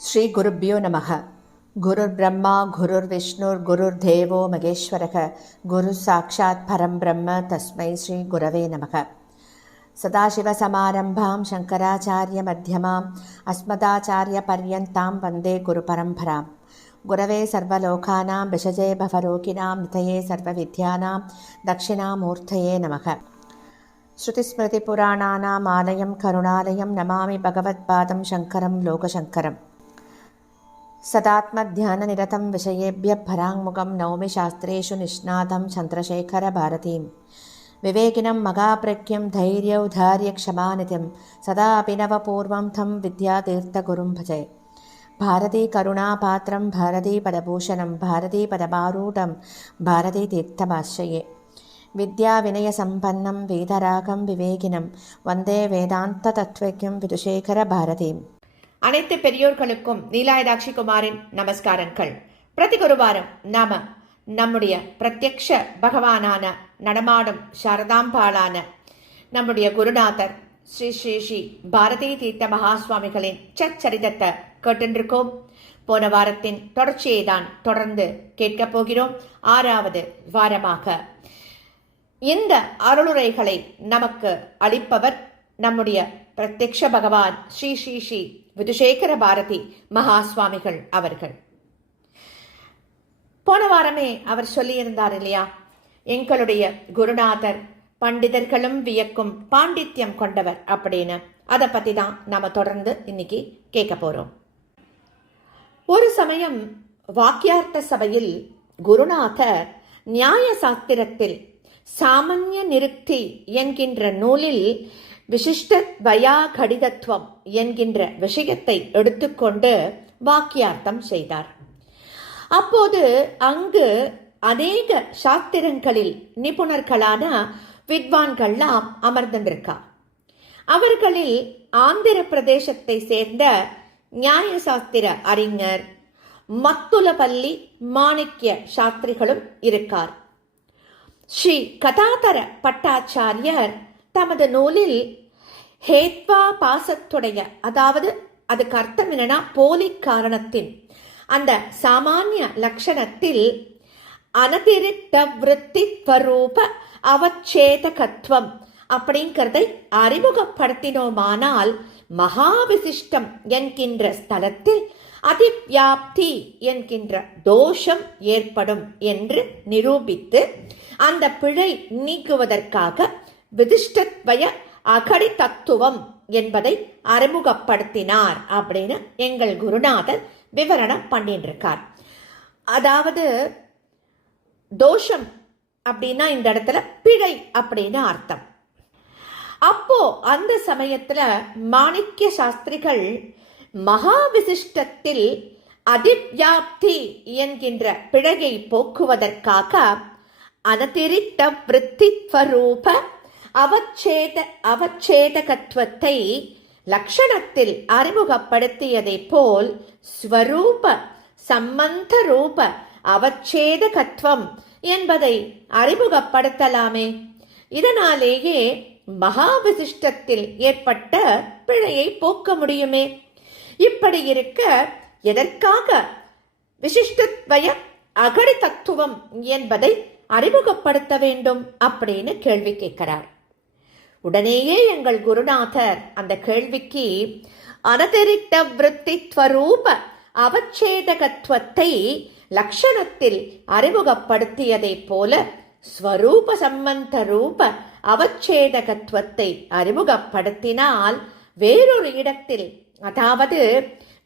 ஸ்ரீ குருப்யோ நமக. குருர் பிரம்மா குருர் விஷ்ணுர் குருர் தேவோ மகேஸ்வரக குரு சாட்சாத் பரம் பிரம்ம தஸ்மை ஸ்ரீ குரவே நமக. சதாசிவசமாரம்பாம் சங்கராச்சாரிய மத்தியமாம் அஸ்மதாச்சாரிய பர்யந்தாம் வந்தே குரு பரம்பராம். குரவே சர்வலோகானாம் விஷஜே பவரோகிணாம் நிதயே சர்வவித்யானாம் தட்சிணாமூர்த்தயே நமக. ஸ்ருதிஸ்மிருதிபுராணானாம் ஆலயம் கருணாலயம் நமாமி பகவத்பாதம் சங்கரம் லோகசங்கரம். சதாத்மத்யானநிரதம் விஷயேபிய பராங்முகம் நௌமி சாஸ்திரேஷு நிஷ்ணாதம் சந்திரசேகர பாரதீம். விவேகினம் மகாப்ரக்யம் தைரியௌதாரிய க்ஷமாநிதிம் சதா அபிநவபூர்வம் தம் வித்யாதீர்த்தகுரும் பஜே. பாரதி கருணாபாத்திரம் பாரதி பதபூஷணம் பாரதி பதபாரூடம் பாரதி தீர்த்தமாஸ்ரயே. வித்யா வினய சம்பன்னம் வேதராகம் விவேகினம் வந்தே வேதாந்த தத்வக்யம் விதுஷேகர பாரதீம். அனைத்து பெரியோர்களுக்கும் நீலாயதாட்சி குமாரின் நமஸ்காரங்கள். பிரதி குருவாரம் நாம நம்முடைய பிரத்யக்ஷ பகவானான நடமாடும் சாரதாம்பாளான நம்முடைய குருநாதர் ஸ்ரீ ஸ்ரீ ஸ்ரீ பாரதி தீர்த்த மகாசுவாமிகளின் சச்சரிதத்தை கேட்டுருக்கோம். போன வாரத்தின் தொடர்ச்சியை தான் தொடர்ந்து கேட்கப் போகிறோம். 6வது வாரமாக இந்த அருளுரைகளை நமக்கு அளிப்பவர் நம்முடைய பிரத்யக்ஷ பகவான் ஸ்ரீ ஸ்ரீ ஸ்ரீ விதுஷேகர பாரதி மகாசுவாமிகள் அவர்கள். போன வாரமே அவர் சொல்லியிருந்தார் இல்லையா, எங்களுடைய குருநாதர் பண்டிதர்களும் வியக்கும் பாண்டித்யம் கொண்டவர் அப்படின்னு. அதை பத்தி தான் நாம தொடர்ந்து இன்னைக்கு கேட்க போறோம். ஒரு சமயம் வாக்கியார்த்த சபையில் குருநாதர் நியாய சாஸ்திரத்தில் சாமான்ய நிருக்தி என்கின்ற நூலில் விசிஷ்ட வயா கடிதத்துவம் என்கின்ற விஷயத்தை எடுத்துக்கொண்டு வாக்கியார்த்தம் செய்தார். அப்போது அங்கு அநேக சாஸ்திரங்களில் நிபுணர்களான வித்வான்கள்லாம் அமர்ந்திருக்கா. அவர்களில் ஆந்திர பிரதேசத்தை சேர்ந்த நியாய சாஸ்திர அறிஞர் மத்துலபல்லி மாணிக்ய சாஸ்திரிகளும் இருக்கார். ஸ்ரீ கதாதர பட்டாச்சாரியர் தமது நூலில் ஹேத்வா பாசத்துடைய, அதாவது அதுக்கு அர்த்தம் என்னன்னா போலி காரணத்தின் அந்த சாமானிய லட்சணத்தில் அனதிரிக்த விருத்தி ஸ்வரூப அவச்சேதகத்துவம் அப்படிங்கிறதை அறிமுகப்படுத்தினோமானால் மகாவிசிஷ்டம் என்கின்ற ஸ்தலத்தில் அதிவியாப்தி என்கின்ற தோஷம் ஏற்படும் என்று நிரூபித்து அந்த பிழை நீக்குவதற்காக விதிஷ்டத்வய அகடி தத்துவம் என்பதை அறிமுகப்படுத்தினார் அப்படின்னு எங்கள் குருநாதர் விவரணம் பண்ணிட்டு இருக்கார். அதாவது தோஷம் அப்படின்னா இந்த இடத்துல பிழை அப்படின்னு அர்த்தம். அப்போ அந்த சமயத்துல மாணிக்ய சாஸ்திரிகள் மகாவிசிஷ்டத்தில் அதிவியாப்தி என்கின்ற பிழையை போக்குவதற்காக அனதிரிக்த விருத்தி ஸ்வரூப அவச்சேதகத்துவத்தை லட்சணத்தில் அறிமுகப்படுத்தியதை போல் ஸ்வரூப சம்பந்த ரூப அவச்சேதகத்துவம் என்பதை அறிமுகப்படுத்தலாமே. இதனாலேயே மகாவிசிஷ்டத்தில் ஏற்பட்ட பிழையை போக்க முடியுமே. இப்படி இருக்க எதற்காக விசிஷ்டத்வய அகடி தத்துவம் என்பதை அறிமுகப்படுத்த வேண்டும் அப்படின்னு கேள்வி கேட்கிறார். உடனேயே எங்கள் குருநாதர் அந்த கேள்விக்கு அனதிரிக்த விருத்தி ஸ்வரூப அவச்சேதகத்துவத்தை லட்சணத்தில் அறிமுகப்படுத்தியதை போல ஸ்வரூப சம்பந்த ரூப அவச்சேதகத்துவத்தை அறிமுகப்படுத்தினால் வேறொரு இடத்தில், அதாவது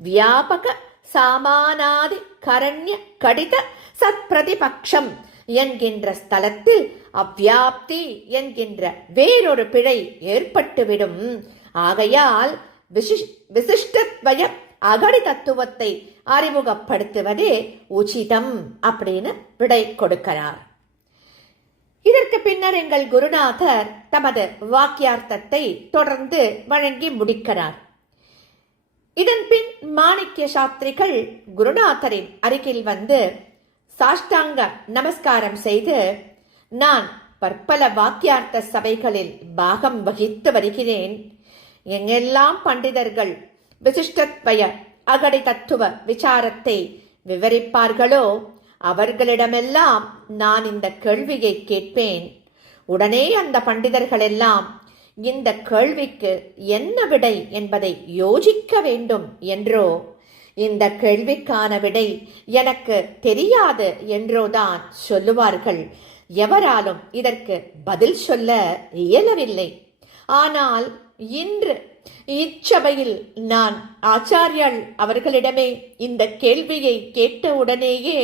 வியாபக சாமானாதி கரண்ய கடித சத்பிரதிபக்ஷம் என்கின்ற ஸ்தலத்தில் அவ்வியாப்தி என்கின்ற வேறொரு பிழை ஏற்பட்டுவிடும். ஆகையால் விசிஷ்டத்வய அகடி தத்துவத்தை அறிமுகப்படுத்துவதே உச்சிதம் அப்படின்னு விடை கொடுக்கிறார். இதற்கு பின்னர் எங்கள் குருநாதர் தமது வாக்கியார்த்தத்தை தொடர்ந்து வழங்கி முடிக்கிறார். இதன் பின் மாணிக்ய சாஸ்திரிகள் குருநாதரின் அருகில் வந்து சாஷ்டாங்க நமஸ்காரம் செய்து, நான் பற்பல வாக்கியார்த்த சபைகளில் பாகம் வகித்து வருகிறேன். எங்கெல்லாம் பண்டிதர்கள் விசிஷ்டத்வய அகடி தத்துவ விசாரத்தை விவரிப்பார்களோ அவர்களிடமெல்லாம் நான் இந்த கேள்வியை கேட்பேன். உடனே அந்த பண்டிதர்கள் எல்லாம் இந்த கேள்விக்கு என்ன விடை என்பதை யோசிக்க வேண்டும் என்றோ, இந்த கேள்விக்கான விடை எனக்கு தெரியாது என்றோதான் சொல்லுவார்கள். எவராலும் இதற்கு பதில் சொல்ல இயலவில்லை. ஆனால் இன்று இச்சபையில் நான் ஆச்சாரியால் அவர்களிடமே இந்த கேள்வியை கேட்டவுடனேயே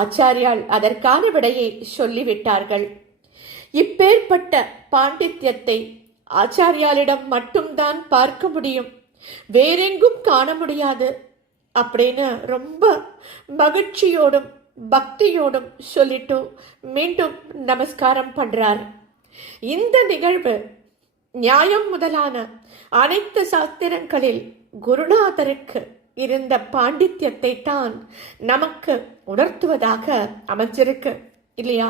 ஆச்சாரியால் அதற்கான விடையை சொல்லிவிட்டார்கள். இப்பேற்பட்ட பாண்டித்யத்தை ஆச்சாரியாலிடம் மட்டும்தான் பார்க்க முடியும், வேறெங்கும் காண முடியாது அப்படின்னு ரொம்ப மகிழ்ச்சியோடும் பக்தியோடும் சொல்லிட்டு மீண்டும் நமஸ்காரம் பண்றார். இந்த நிகழ்வு நியாயம் முதலான அனைத்து சாஸ்திரங்களில் குருநாதருக்கு இருந்த பாண்டித்யத்தை தான் நமக்கு உணர்த்துவதாக அமைஞ்சிருக்கு இல்லையா?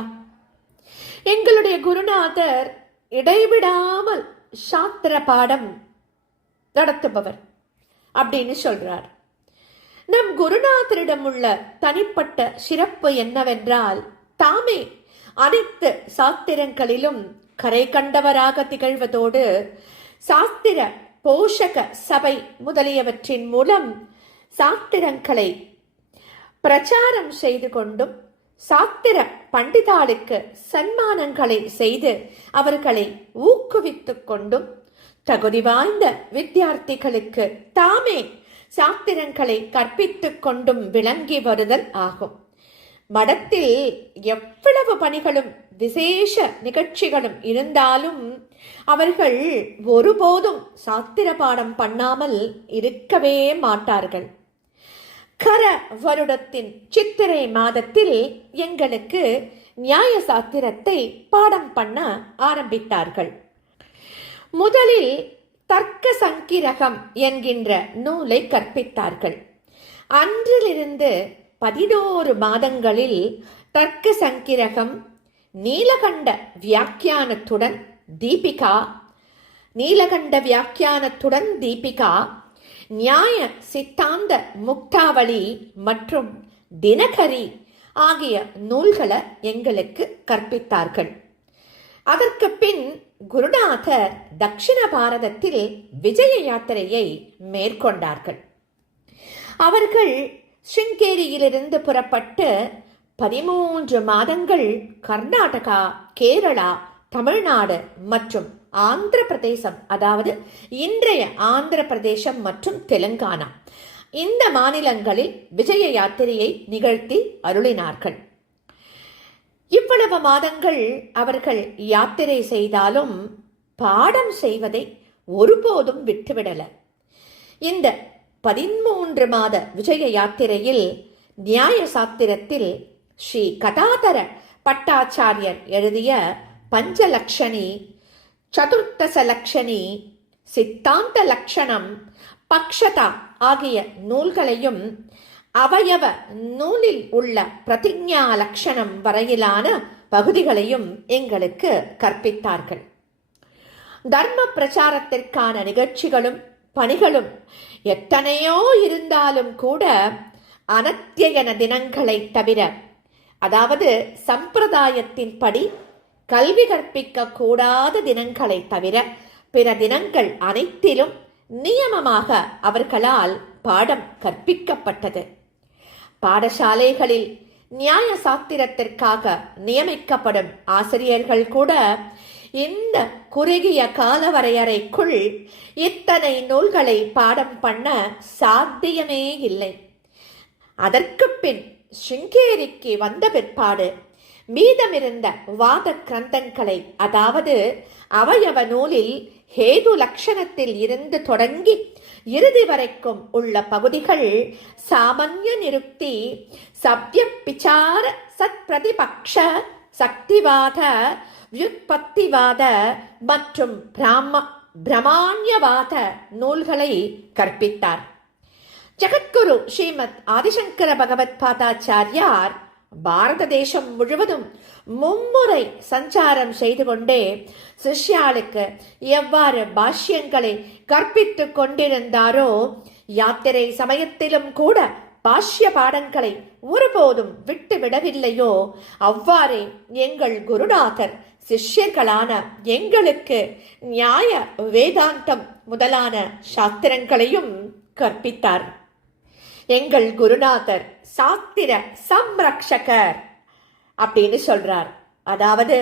எங்களுடைய குருநாதர் இடைவிடாமல் சாஸ்திர பாடம் நடத்துபவர் அப்படின்னு சொல்றார். நம் குருநாதரிடம் உள்ள தனிப்பட்ட சிறப்பு என்னவென்றால், தாமே அனைத்து சாஸ்திரங்களிலும் கரை கண்டவராக திகழ்வதோடு சாஸ்திர போஷக சபை முதலியவற்றின் மூலம் சாஸ்திரங்களை பிரச்சாரம் செய்து கொண்டும் சாஸ்திர பண்டிதாளுக்கு சன்மானங்களை செய்து அவர்களை ஊக்குவித்துக் கொண்டும் தகுதி வாய்ந்த வித்தியார்த்திகளுக்கு தாமே சாஸ்திரங்களை கற்பித்துக் கொண்டும் விளங்கி வருதல் ஆகும். மடத்தில் எவ்வளவு பணிகளும் விசேஷ நிகழ்ச்சிகளும் இருந்தாலும் அவர்கள் ஒருபோதும் சாஸ்திர பாடம் பண்ணாமல் இருக்கவே மாட்டார்கள். கர வருடத்தின் சித்திரை மாதத்தில் எங்களுக்கு நியாய சாஸ்திரத்தை பாடம் பண்ண ஆரம்பித்தார்கள். முதலில் தர்க்க சங்கிரகம் என்கின்ற நூலை கற்பித்தார்கள். அன்றிலிருந்து 11 மாதங்களில் தர்க்க சங்கிரகம், நீலகண்ட வியாக்கியானத்துடன் தீபிகா, நீலகண்ட வியாக்கியானத்துடன் தீபிகா, நியாய சித்தாந்த முக்தாவளி மற்றும் தினகரி ஆகிய நூல்களை எங்களுக்கு கற்பித்தார்கள். அதற்கு பின் குருநாதர் தட்சிண பாரதத்தில் விஜய யாத்திரையை மேற்கொண்டார்கள். அவர்கள் ஸ்ருங்கேரியிலிருந்து புறப்பட்டு 13 மாதங்கள் கர்நாடகா, கேரளா, தமிழ்நாடு மற்றும் ஆந்திர பிரதேசம், அதாவது இன்றைய ஆந்திர பிரதேசம் மற்றும் தெலுங்கானா, இந்த மாநிலங்களில் விஜய யாத்திரையை நிகழ்த்தி அருளினார்கள். இவ்வளவு மாதங்கள் அவர்கள் யாத்திரை செய்தாலும் பாடம் செய்வதை ஒருபோதும் விட்டுவிடல. இந்த 13 மாத விஜய யாத்திரையில் நியாய சாஸ்திரத்தில் ஸ்ரீ கதாதர பட்டாச்சாரியர் எழுதிய பஞ்சலக்ஷணி, சதுர்த்தச லக்ஷணி, சித்தாந்த லக்ஷணம், பக்ஷதா ஆகிய நூல்களையும் அவயவ நூலில் உள்ள பிரதிஜா லக்ஷணம் வரையிலான பகுதிகளையும் எங்களுக்கு கற்பித்தார்கள். தர்ம பிரச்சாரத்திற்கான நிகழ்ச்சிகளும் பணிகளும் எத்தனையோ இருந்தாலும் கூட அனத்தியன தினங்களை தவிர, அதாவது சம்பிரதாயத்தின்படி கல்வி கற்பிக்க கூடாத தினங்களை தவிர பிற தினங்கள் அனைத்திலும் நியமமாக அவர்களால் பாடம் கற்பிக்கப்பட்டது. பாடசாலைகளில் நியாய சாஸ்திரத்திற்காக நியமிக்கப்படும் ஆசிரியர்கள் கூட இந்த குறுகிய கால வரையறைக்குள் இத்தனை நூல்களை பாடம் பண்ண சாத்தியமே இல்லை. அதற்கு பின் ஸ்ருங்கேரிக்கு வந்த பிற்பாடு மீதமிருந்த வாத கிரந்தங்களை, அதாவது அவயவ நூலில் ஹேது லட்சணத்தில் இருந்து தொடங்கி இறுதி வரைக்கும் உள்ள பகுதிகள் சாமான்ய நிருக்தி, சப்ய பிச்சார, சத் பிரதிபக்ஷ, சக்திவாத, வியுத்பத்திவாத மற்றும் பிரமாண்யவாத நூல்களை கற்பித்தார். ஜகத்குரு ஸ்ரீமத் ஆதிசங்கர பகவத் பாதாச்சாரியார் பாரத தேசம் முழுவதும் மும்முறை சஞ்சாரம் செய்து கொண்டே சிஷ்யாளுக்கு எவ்வாறு பாஷ்யங்களை கற்பித்துக் கொண்டிருந்தாரோ, யாத்திரை சமயத்திலும் கூட பாஷ்ய பாடங்களை ஒருபோதும் விட்டு விடவில்லையோ அவ்வாறே எங்கள் குருநாதர் சிஷ்யர்களான எங்களுக்கு நியாய வேதாந்தம் முதலான சாஸ்திரங்களையும் கற்பித்தார். எங்கள் குருநாதர் சாஸ்திர சம்ரக்ஷகர் அப்படின்னு சொல்றார். அதாவது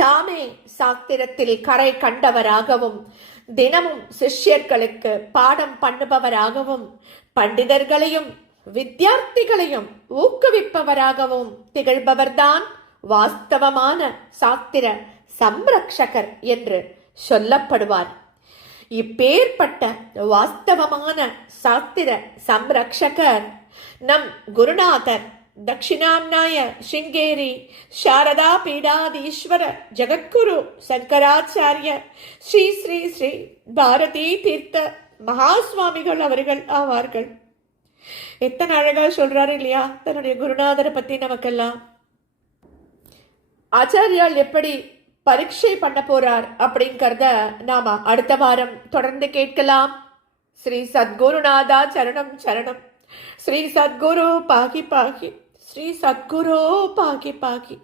தாமே சாஸ்திரத்தில் கரை கண்டவராகவும் தினமும் சிஷ்யர்களுக்கு பாடம் பண்ணுபவராகவும் பண்டிதர்களையும் வித்தியார்த்திகளையும் ஊக்குவிப்பவராகவும் திகழ்பவர்தான் வாஸ்தவமான சாஸ்திர சம்ரக்ஷகர் என்று சொல்லப்படுவார். இப்பேற்பட்ட வாஸ்தவமான சாஸ்திர சம்ரக்ஷகர் நம் குருநாதர் தட்சிணாம்னாய சிங்கேரி சாரதா பீடாதீஸ்வர ஜகத்குரு சங்கராச்சாரிய ஸ்ரீ ஸ்ரீ ஸ்ரீ பாரதி தீர்த்த மகாசுவாமிகள் அவர்கள் ஆவார்கள். எத்தனை அழகா சொல்றாரு இல்லையா தன்னுடைய குருநாதரை பத்தி நமக்கெல்லாம். ஆச்சாரியால் எப்படி பரீட்சை பண்ண போறார் அப்படிங்கறத நாம அடுத்த வாரம் தொடர்ந்து கேட்கலாம். ஸ்ரீ சத்குருநாதா சரணம் சரணம். ஸ்ரீ சத்குரு பாகி பாகி. ஸ்ரீ சத்குரு பாகி பாகி.